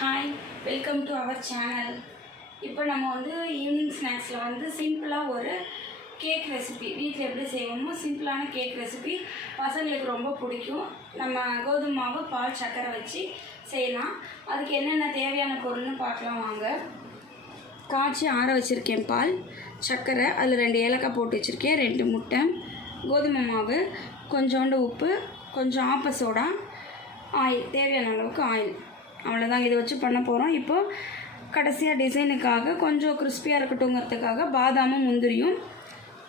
Hi, welcome to our channel. இப்போ நம்ம வந்து ஈவினிங் ஸ்நாக்ஸில் வந்து சிம்பிளாக ஒரு கேக் ரெசிபி வீட்டில் எப்படி செய்வோமோ சிம்பிளான கேக் ரெசிபி பசங்களுக்கு ரொம்ப பிடிக்கும். நம்ம கோதுமை மாவு, பால், சர்க்கரை வச்சு செய்யலாம். அதுக்கு என்னென்ன தேவையான பொருள்னு பார்க்கலாம் வாங்க. காய்ச்சி ஆற வச்சுருக்கேன் பால், சர்க்கரை, அதில் 2 ஏலக்காய் போட்டு வச்சுருக்கேன், 2 முட்டை, கோதுமை மாவு, கொஞ்சோண்டு உப்பு, கொஞ்சம் ஆப்ப சோடா, ஆயில், தேவையான அளவுக்கு ஆயில். அவ்வளோதான், இதை வச்சு பண்ண போகிறோம். இப்போது கடைசியாக டிசைனுக்காக கொஞ்சம் கிறிஸ்பியாக இருக்கட்டுங்கிறதுக்காக பாதாமும் முந்திரியும்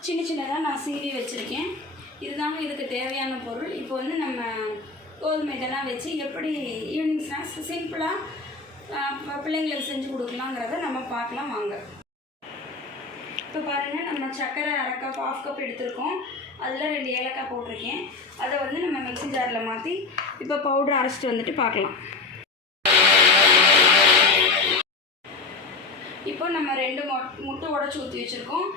சின்ன சின்னதாக நான் சீவி வச்சுருக்கேன். இதுதாங்க இதுக்கு தேவையான பொருள். இப்போ வந்து நம்ம கோதுமை இதெல்லாம் வச்சு எப்படி ஈவினிங் ஸ்நாக்ஸ் சிம்பிளாக பிள்ளைங்களுக்கு செஞ்சு கொடுக்கலாங்கிறத நம்ம பார்க்கலாம் வாங்க. இப்போ பாருங்கள், நம்ம சர்க்கரை 1/2 கப் 1/2 கப் எடுத்துருக்கோம். அதில் 2 ஏலக்காய் போட்டிருக்கேன். அதை வந்து நம்ம மிக்ஸி ஜாரில் மாற்றி இப்போ பவுடர் அரைச்சிட்டு வந்துட்டு பார்க்கலாம். இப்போ நம்ம 2 முட்டை உடச்சி ஊற்றி வச்சுருக்கோம்.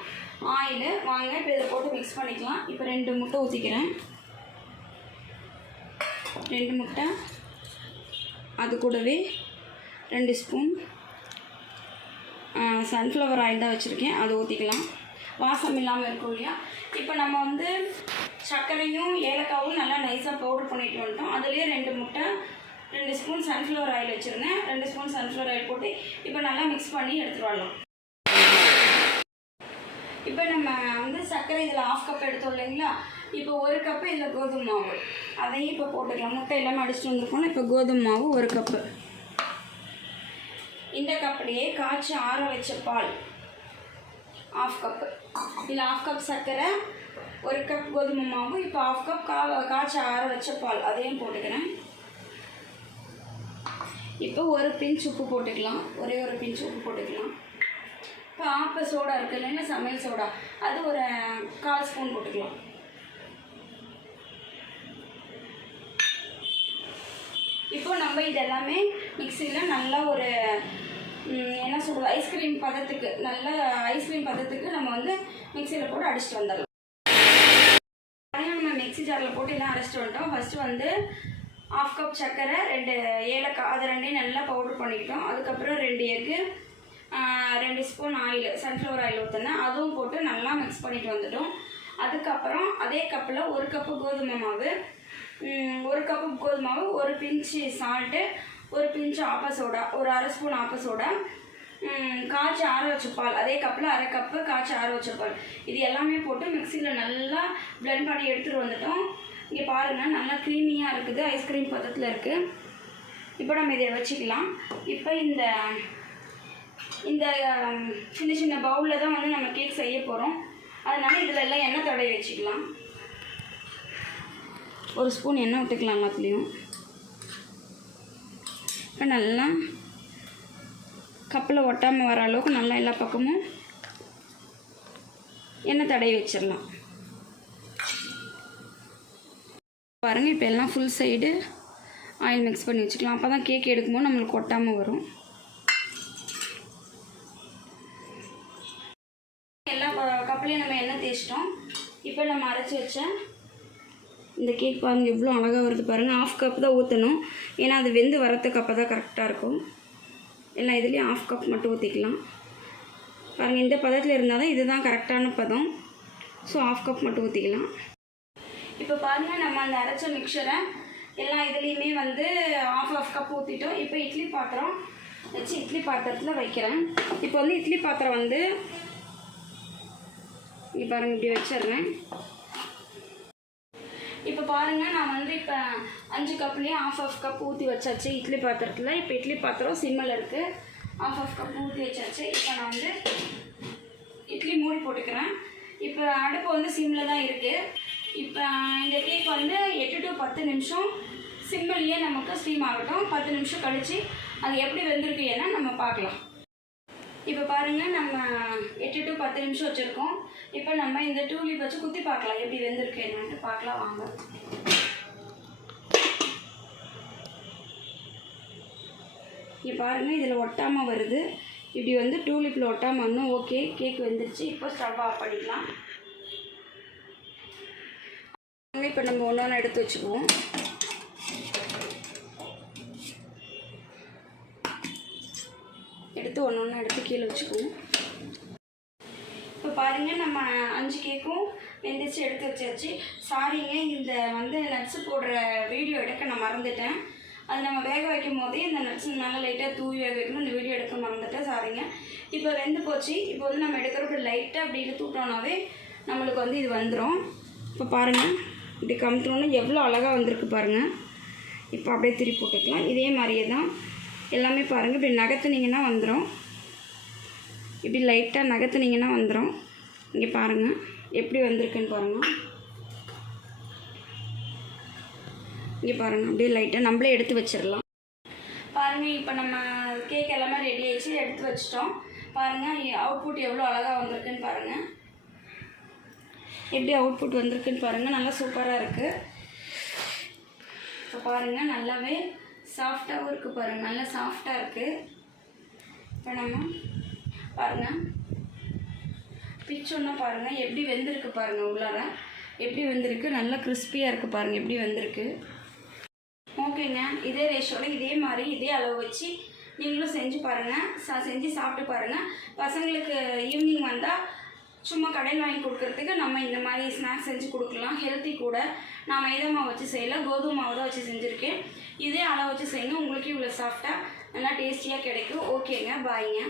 ஆயில் வாங்க இப்போ இதை போட்டு மிக்ஸ் பண்ணிக்கலாம். இப்போ 2 முட்டை ஊற்றிக்கிறேன். 2 முட்டை, அது கூடவே 2 ஸ்பூன் சன்ஃப்ளவர் ஆயில் தான் வச்சுருக்கேன், அதை ஊற்றிக்கலாம். வாசம் இல்லாமல் இருக்கும் இல்லையா. இப்போ நம்ம வந்து சர்க்கரையும் ஏலக்காவும் நல்லா நைஸாக பவுடர் பண்ணிட்டு வந்துட்டோம். அதுலேயே 2 முட்டை, 2 ஸ்பூன் சன்ஃப்ளவர் ஆயில் வச்சுருந்தேன். 2 ஸ்பூன் சன்ஃப்ளவர் ஆயில் போட்டு இப்போ நல்லா மிக்ஸ் பண்ணி எடுத்துகிட்டு வரலாம். இப்போ நம்ம வந்து சர்க்கரை இதில் 1/2 கப் எடுத்தோம் இல்லைங்களா. இப்போ 1 கப்பு இதில் கோதுமை மாவு, அதையும் இப்போ போட்டுக்கலாம். முட்டை எல்லாமே அடிச்சுட்டு வந்துருக்கோம். இப்போ கோதுமை மாவு 1 கப்பு. இந்த கப்லேயே காய்ச்சி ஆற வச்ச பால் 1/2 கப்பு. இதில் 1/2 கப் சர்க்கரை, 1 கப் கோதுமை மாவு, இப்போ 1/2 கப் காய்ச்சி ஆற வச்ச பால், அதையும் போட்டுக்கிறேன். இப்போ 1 பிஞ்ச் உப்பு போட்டுக்கலாம், ஒரே 1 பிஞ்ச் உப்பு போட்டுக்கலாம். இப்போ ஆப்ப சோடா இருக்குது இல்லைன்னா சமையல் சோடா, அது ஒரு 1/4 ஸ்பூன் போட்டுக்கலாம். இப்போ நம்ம இதெல்லாமே மிக்சியில் நல்லா ஒரு என்ன சொல்கிறது, ஐஸ்கிரீம் பதத்துக்கு, நல்ல ஐஸ்கிரீம் பதத்துக்கு நம்ம வந்து மிக்சியில் போட்டு அடிச்சுட்டு வந்துடலாம். நம்ம மிக்சி ஜாரில் போட்டு எல்லாம் அரைச்சிட்டு வந்துட்டோம். ஃபஸ்ட்டு வந்து 1/2 கப் சர்க்கரை, 2 ஏலக்காய், அது 2 நல்லா பவுடர் பண்ணிக்கிட்டோம். அதுக்கப்புறம் 2 egg, 2 spoon oil, sunflower oil ஊற்றினேன், அதுவும் போட்டு நல்லா மிக்ஸ் பண்ணிட்டு வந்துட்டோம். அதுக்கப்புறம் அதே கப்பில் 1 கப்பு கோதுமை மாவு, 1 கப்பு கோதுமை மாவு, 1 பிஞ்சு சால்ட்டு, 1 பிஞ்சு ஆப்ப சோடா, ஒரு 1/2 ஸ்பூன் ஆப்ப சோடா, காய்ச்சி ஆற வச்ச பால், அதே கப்பில் 1/2 கப்பு காய்ச்சி ஆற வச்ச பால், இது எல்லாமே போட்டு மிக்சியில் நல்லா பிளெண்ட் பண்ணி எடுத்துகிட்டு வந்துட்டோம். இங்கே பாருங்கள், நல்லா க்ரீமியாக இருக்குது, ஐஸ்கிரீம் பதத்தில் இருக்குது. இப்போ நம்ம இதை வச்சுக்கலாம். இப்போ இந்த சின்ன சின்ன பவுலில் தான் வந்து நம்ம கேக் செய்ய போகிறோம். அதனால் இதில் எல்லாம் எண்ணெய் தடவி வச்சுக்கலாம். 1 ஸ்பூன் எண்ணெய் விட்டுக்கலாம் எல்லாத்துலேயும். இப்போ நல்லா கப்பில் ஒட்டாமல் வர அளவுக்கு நல்லா எல்லா பக்கமும் எண்ணெய் தடவி வச்சிடலாம். பாருங்கள், இப்போ எல்லாம் ஃபுல் சைடு ஆயில் மிக்ஸ் பண்ணி வச்சுக்கலாம். அப்போ தான் கேக் எடுக்கும்போது நம்மளுக்கு ஒட்டாமல் வரும். எல்லா கப்லேயும் நம்ம எண்ணெய் தேய்ச்சிட்டோம். இப்போ நம்ம அரைச்சி வச்ச இந்த கேக் பாருங்கள் எவ்வளோ அழகாக வருது பாருங்கள். 1/2 கப் தான் ஊற்றணும், ஏன்னா அது வெந்து வரத்துக்கு அப்போ தான் கரெக்டாக இருக்கும். எல்லாம் இதுலேயும் 1/2 கப் மட்டும் ஊற்றிக்கலாம். பாருங்கள், இந்த பதத்தில் இருந்தால் தான் இதுதான் கரெக்டான பதம். ஸோ 1/2 கப் மட்டும் ஊற்றிக்கலாம். இப்போ பாருங்கள், நம்ம அந்த அரைச்ச மிக்சரை எல்லாம் இதுலேயுமே வந்து 1/2 கப் ஊற்றிட்டோம். இப்போ இட்லி பாத்திரம் வச்சு இட்லி பாத்திரத்தில் வைக்கிறேன். இப்போ வந்து இட்லி பாத்திரம் வந்து இங்கே பாருங்கள், இப்படி வச்சிடுறேன். இப்போ பாருங்கள், நான் வந்து இப்போ 5 கப்லேயும் 1/2 கப் ஊற்றி வச்சாச்சு இட்லி பாத்திரத்தில். இப்போ இட்லி பாத்திரம் சிம்மில் இருக்குது, 1/2 கப் ஊற்றி வச்சாச்சு. இப்போ நான் வந்து இட்லி மூடி போட்டுக்கிறேன். இப்போ அடுப்பு வந்து சிம்மில் தான் இருக்குது. இப்போ இந்த கேக் வந்து 8 to 10 நிமிஷம் சிம்மிலேயே நமக்கு ஸ்டீம் ஆகட்டும். 10 நிமிஷம் கழித்து அது எப்படி வெந்திருக்கு ஏன்னா நம்ம பார்க்கலாம். இப்போ பாருங்கள், நம்ம 8 to 10 நிமிஷம் வச்சுருக்கோம். இப்போ நம்ம இந்த டூலிப் வச்சு குத்தி பார்க்கலாம் எப்படி வெந்திருக்கு என்னன்ட்டு பார்க்கலாம் வாங்க. இங்கே பாருங்கள், இதில் ஒட்டாமல் வருது. இப்படி வந்து டூலிப்பில் ஒட்டாமல் வரணும். ஓகே, கேக் வெந்துருச்சு. இப்போ ஸ்டவ் ஆஃப் பண்ணிக்கலாம். இப்போ நம்ம ஒன்று எடுத்து வச்சுக்குவோம். எடுத்து ஒன்று ஒன்று எடுத்து கீழே வச்சுக்குவோம். இப்போ பாருங்கள், நம்ம 5 கேக்கும் வெந்துச்சு, எடுத்து வச்சாச்சு. சாரிங்க, இந்த வந்து நட்ஸு போடுற வீடியோ எடுக்க நான் மறந்துட்டேன். அது நம்ம வேக வைக்கும் போதே இந்த நட்ஸ் நல்லா லைட்டாக தூவி வேக வைக்கணும். இந்த வீடியோ எடுக்க மறந்துட்டேன், சாரிங்க. இப்போ வெந்து போச்சு. இப்போ வந்து நம்ம எடுக்கிறப்ப லைட்டாக அப்படி இழுத்து விட்டோம்னாவே நம்மளுக்கு வந்து இது வந்துடும். இப்போ பாருங்கள், இப்படி கமுத்துனோன்னா எவ்வளோ அழகாக வந்திருக்கு பாருங்கள். இப்போ அப்படியே திருப்பி போட்டுக்கலாம். இதே மாதிரியே தான் எல்லாமே பாருங்கள். இப்படி நகர்த்துனீங்கன்னா வந்துடும். இப்படி லைட்டாக நகர்த்துனீங்கன்னா வந்துடும். இங்கே பாருங்கள் எப்படி வந்திருக்குன்னு பாருங்கள். இங்கே பாருங்கள், அப்படியே லைட்டாக நம்மளே எடுத்து வச்சிடலாம். பாருங்கள், இப்போ நம்ம கேக் எல்லாமே ரெடி ஆகிடுச்சு, எடுத்து வச்சிட்டோம். பாருங்கள் அவுட்புட் எவ்வளோ அழகாக வந்திருக்குன்னு பாருங்கள். எப்படி அவுட்புட் வந்திருக்குன்னு பாருங்கள். நல்லா சூப்பராக இருக்குது. இப்போ பாருங்கள், நல்லாவே சாஃப்டாகவும் இருக்குது பாருங்கள். நல்லா சாஃப்டாக இருக்குது. இப்போ நம்ம பாருங்கள் பிச்சோன்னா பாருங்கள் எப்படி வெந்திருக்கு பாருங்கள். உள்ளார எப்படி வெந்திருக்கு, நல்லா கிறிஸ்பியாக இருக்குது பாருங்கள் எப்படி வெந்திருக்கு. ஓகேங்க, இதே ரேஷியோவில் இதே மாதிரி இதே அளவு வச்சு நீங்களும் செஞ்சு பாருங்கள். செஞ்சு சாப்பிட்டு பாருங்கள். பசங்களுக்கு ஈவினிங் வந்தால் சும்மா கடையில் வாங்கி கொடுக்குறதுக்கு நம்ம இந்த மாதிரி ஸ்நாக்ஸ் செஞ்சு கொடுக்கலாம். ஹெல்த்தி கூட. நான் மைதா மாவு வச்சு செய்யலை, கோதுமை மாவு தான் வச்சு செஞ்சுருக்கேன். இதே அளவு வச்சு செய்யுங்க, உங்களுக்கு இவ்வளோ சாஃப்டாக நல்லா டேஸ்டியாக கிடைக்கும். ஓகேங்க, பாய்ங்க.